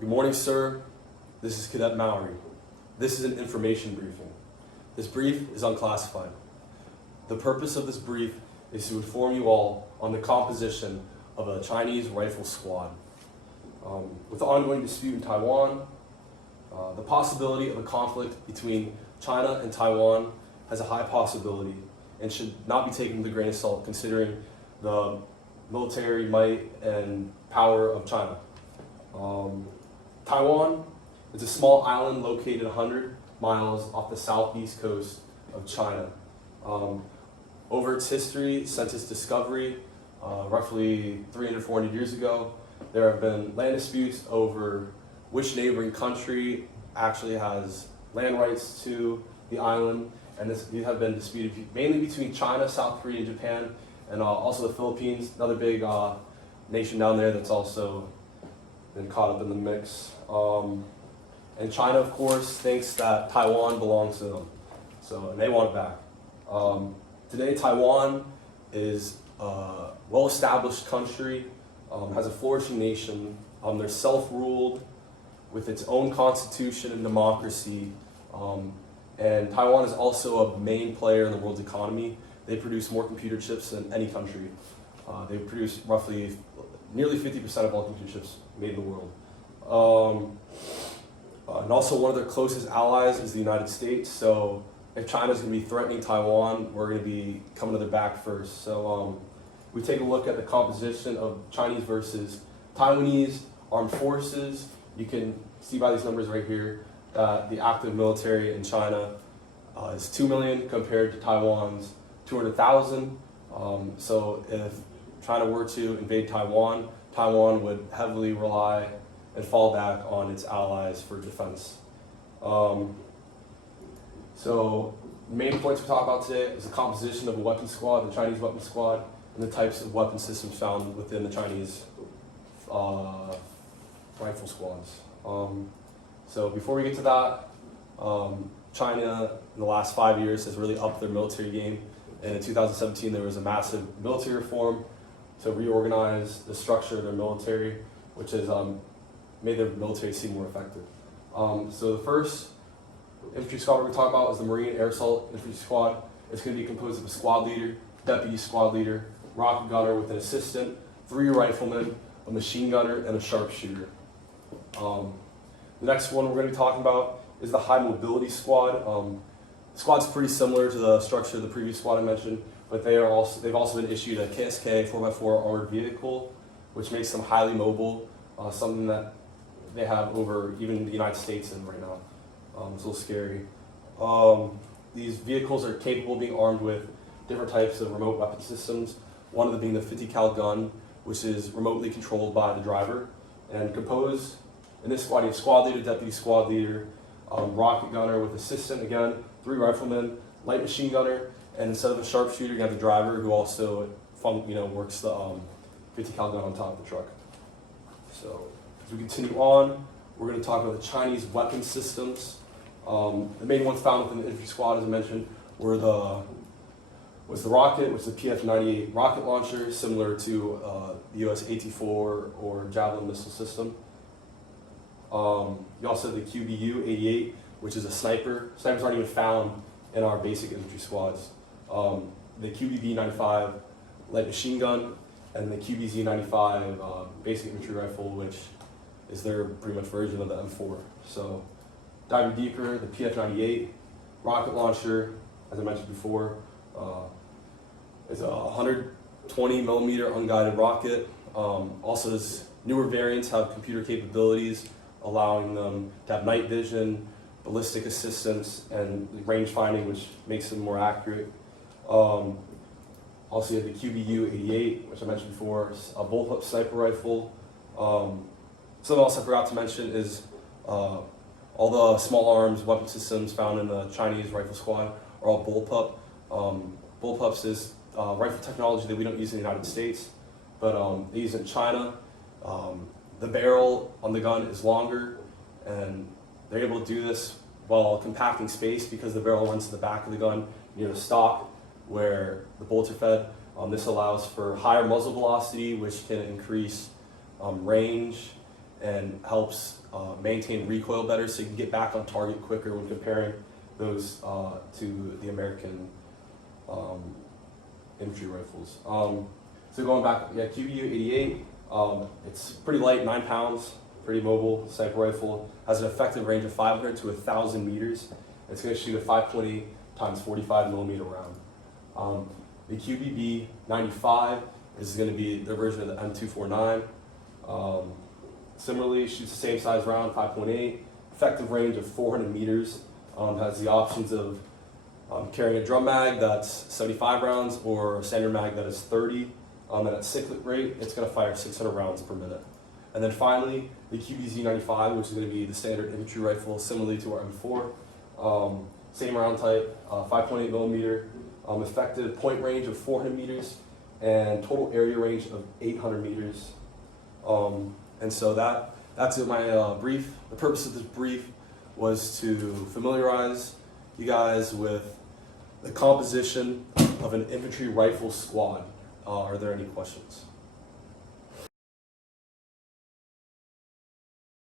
Good morning, sir. This is Cadet Mowery. This is an information briefing. This brief is unclassified. The purpose of this brief is to inform you all on the composition of a Chinese rifle squad. With the ongoing dispute in Taiwan, the possibility of a conflict between China and Taiwan has a high possibility and should not be taken with a grain of salt considering the military might and power of China. Taiwan is a small island located 100 miles off the southeast coast of China. Over its history, since its discovery, roughly 300, 400 years ago, there have been land disputes over which neighboring country actually has land rights to the island, and these have been disputed mainly between China, South Korea, and Japan, and also the Philippines, another big nation down there that's also been caught up in the mix. And China, of course, thinks that Taiwan belongs to them, and they want it back. Today, Taiwan is a well-established country, has a flourishing nation. They're self-ruled with its own constitution and democracy. And Taiwan is also a main player in the world's economy. They produce more computer chips than any country. They produce roughly nearly 50% of all computer chips made in the world. And also one of their closest allies is the United States. So if China's going to be threatening Taiwan, we're going to be coming to their back first. So we take a look at the composition of Chinese versus Taiwanese armed forces. You can see by these numbers right here that the active military in China is 2 million compared to Taiwan's 200,000. So if China were to invade Taiwan, Taiwan would heavily rely and fall back on its allies for defense. So the main points we talk about today is the composition of a weapon squad, the Chinese weapon squad, and the types of weapon systems found within the Chinese rifle squads. So before we get to that, China in the last 5 years has really upped their military game. And in 2017, there was a massive military reform to reorganize the structure of their military, which has made their military seem more effective. So the first infantry squad we're going to talk about is the Marine Air Assault Infantry Squad. It's going to be composed of a squad leader, deputy squad leader, rocket gunner with an assistant, 3 riflemen, a machine gunner, and a sharpshooter. The next one we're going to be talking about is the High Mobility Squad. The squad's pretty similar to the structure of the previous squad I mentioned, but they've also been issued a KSK 4x4 armored vehicle, which makes them highly mobile, something that they have over even the United States in right now. It's a little scary. These vehicles are capable of being armed with different types of remote weapon systems, one of them being the 50 cal gun, which is remotely controlled by the driver. And composed in this squad, you have squad leader, deputy squad leader, rocket gunner with assistant, again, 3 riflemen, light machine gunner, and instead of a sharpshooter, you have the driver who also works the 50 cal gun on top of the truck. So as we continue on, we're going to talk about the Chinese weapon systems. The main ones found within the infantry squad, as I mentioned, was the rocket, which is the PF-98 rocket launcher, similar to the US AT-4 or Javelin missile system. You also have the QBU-88, which is a sniper. Snipers aren't even found in our basic infantry squads. The QBB-95 light machine gun, and the QBZ-95 basic infantry rifle, which is their pretty much version of the M4. So diving deeper, the PF-98 rocket launcher, as I mentioned before, is a 120 millimeter unguided rocket. Also, this newer variants have computer capabilities, allowing them to have night vision, ballistic assistance, and range finding, which makes them more accurate. Also, you have the QBU-88, which I mentioned before, a bullpup sniper rifle. Something else I forgot to mention is all the small arms weapon systems found in the Chinese rifle squad are all bullpup. Bullpups is rifle technology that we don't use in the United States, but they use it in China. The barrel on the gun is longer, and they're able to do this while compacting space because the barrel runs to the back of the gun near the stock where the bullets are fed. This allows for higher muzzle velocity, which can increase range and helps maintain recoil better, so you can get back on target quicker when comparing those to the American infantry rifles. So going back, yeah, QBU-88, it's pretty light, 9 pounds, pretty mobile sniper rifle, has an effective range of 500 to 1,000 meters. It's going to shoot a 5.8 times 45 millimeter round. The QBB-95 is going to be the version of the M249. Similarly, shoots the same size round, 5.8, effective range of 400 meters. Has the options of carrying a drum mag that's 75 rounds or a standard mag that is 30. And at cyclic rate, it's going to fire 600 rounds per minute. And then finally, the QBZ-95, which is going to be the standard infantry rifle, similarly to our M4. Same round type, 5.8 millimeter, effective point range of 400 meters, and total area range of 800 meters. And so that's my brief. The purpose of this brief was to familiarize you guys with the composition of an infantry rifle squad. Are there any questions?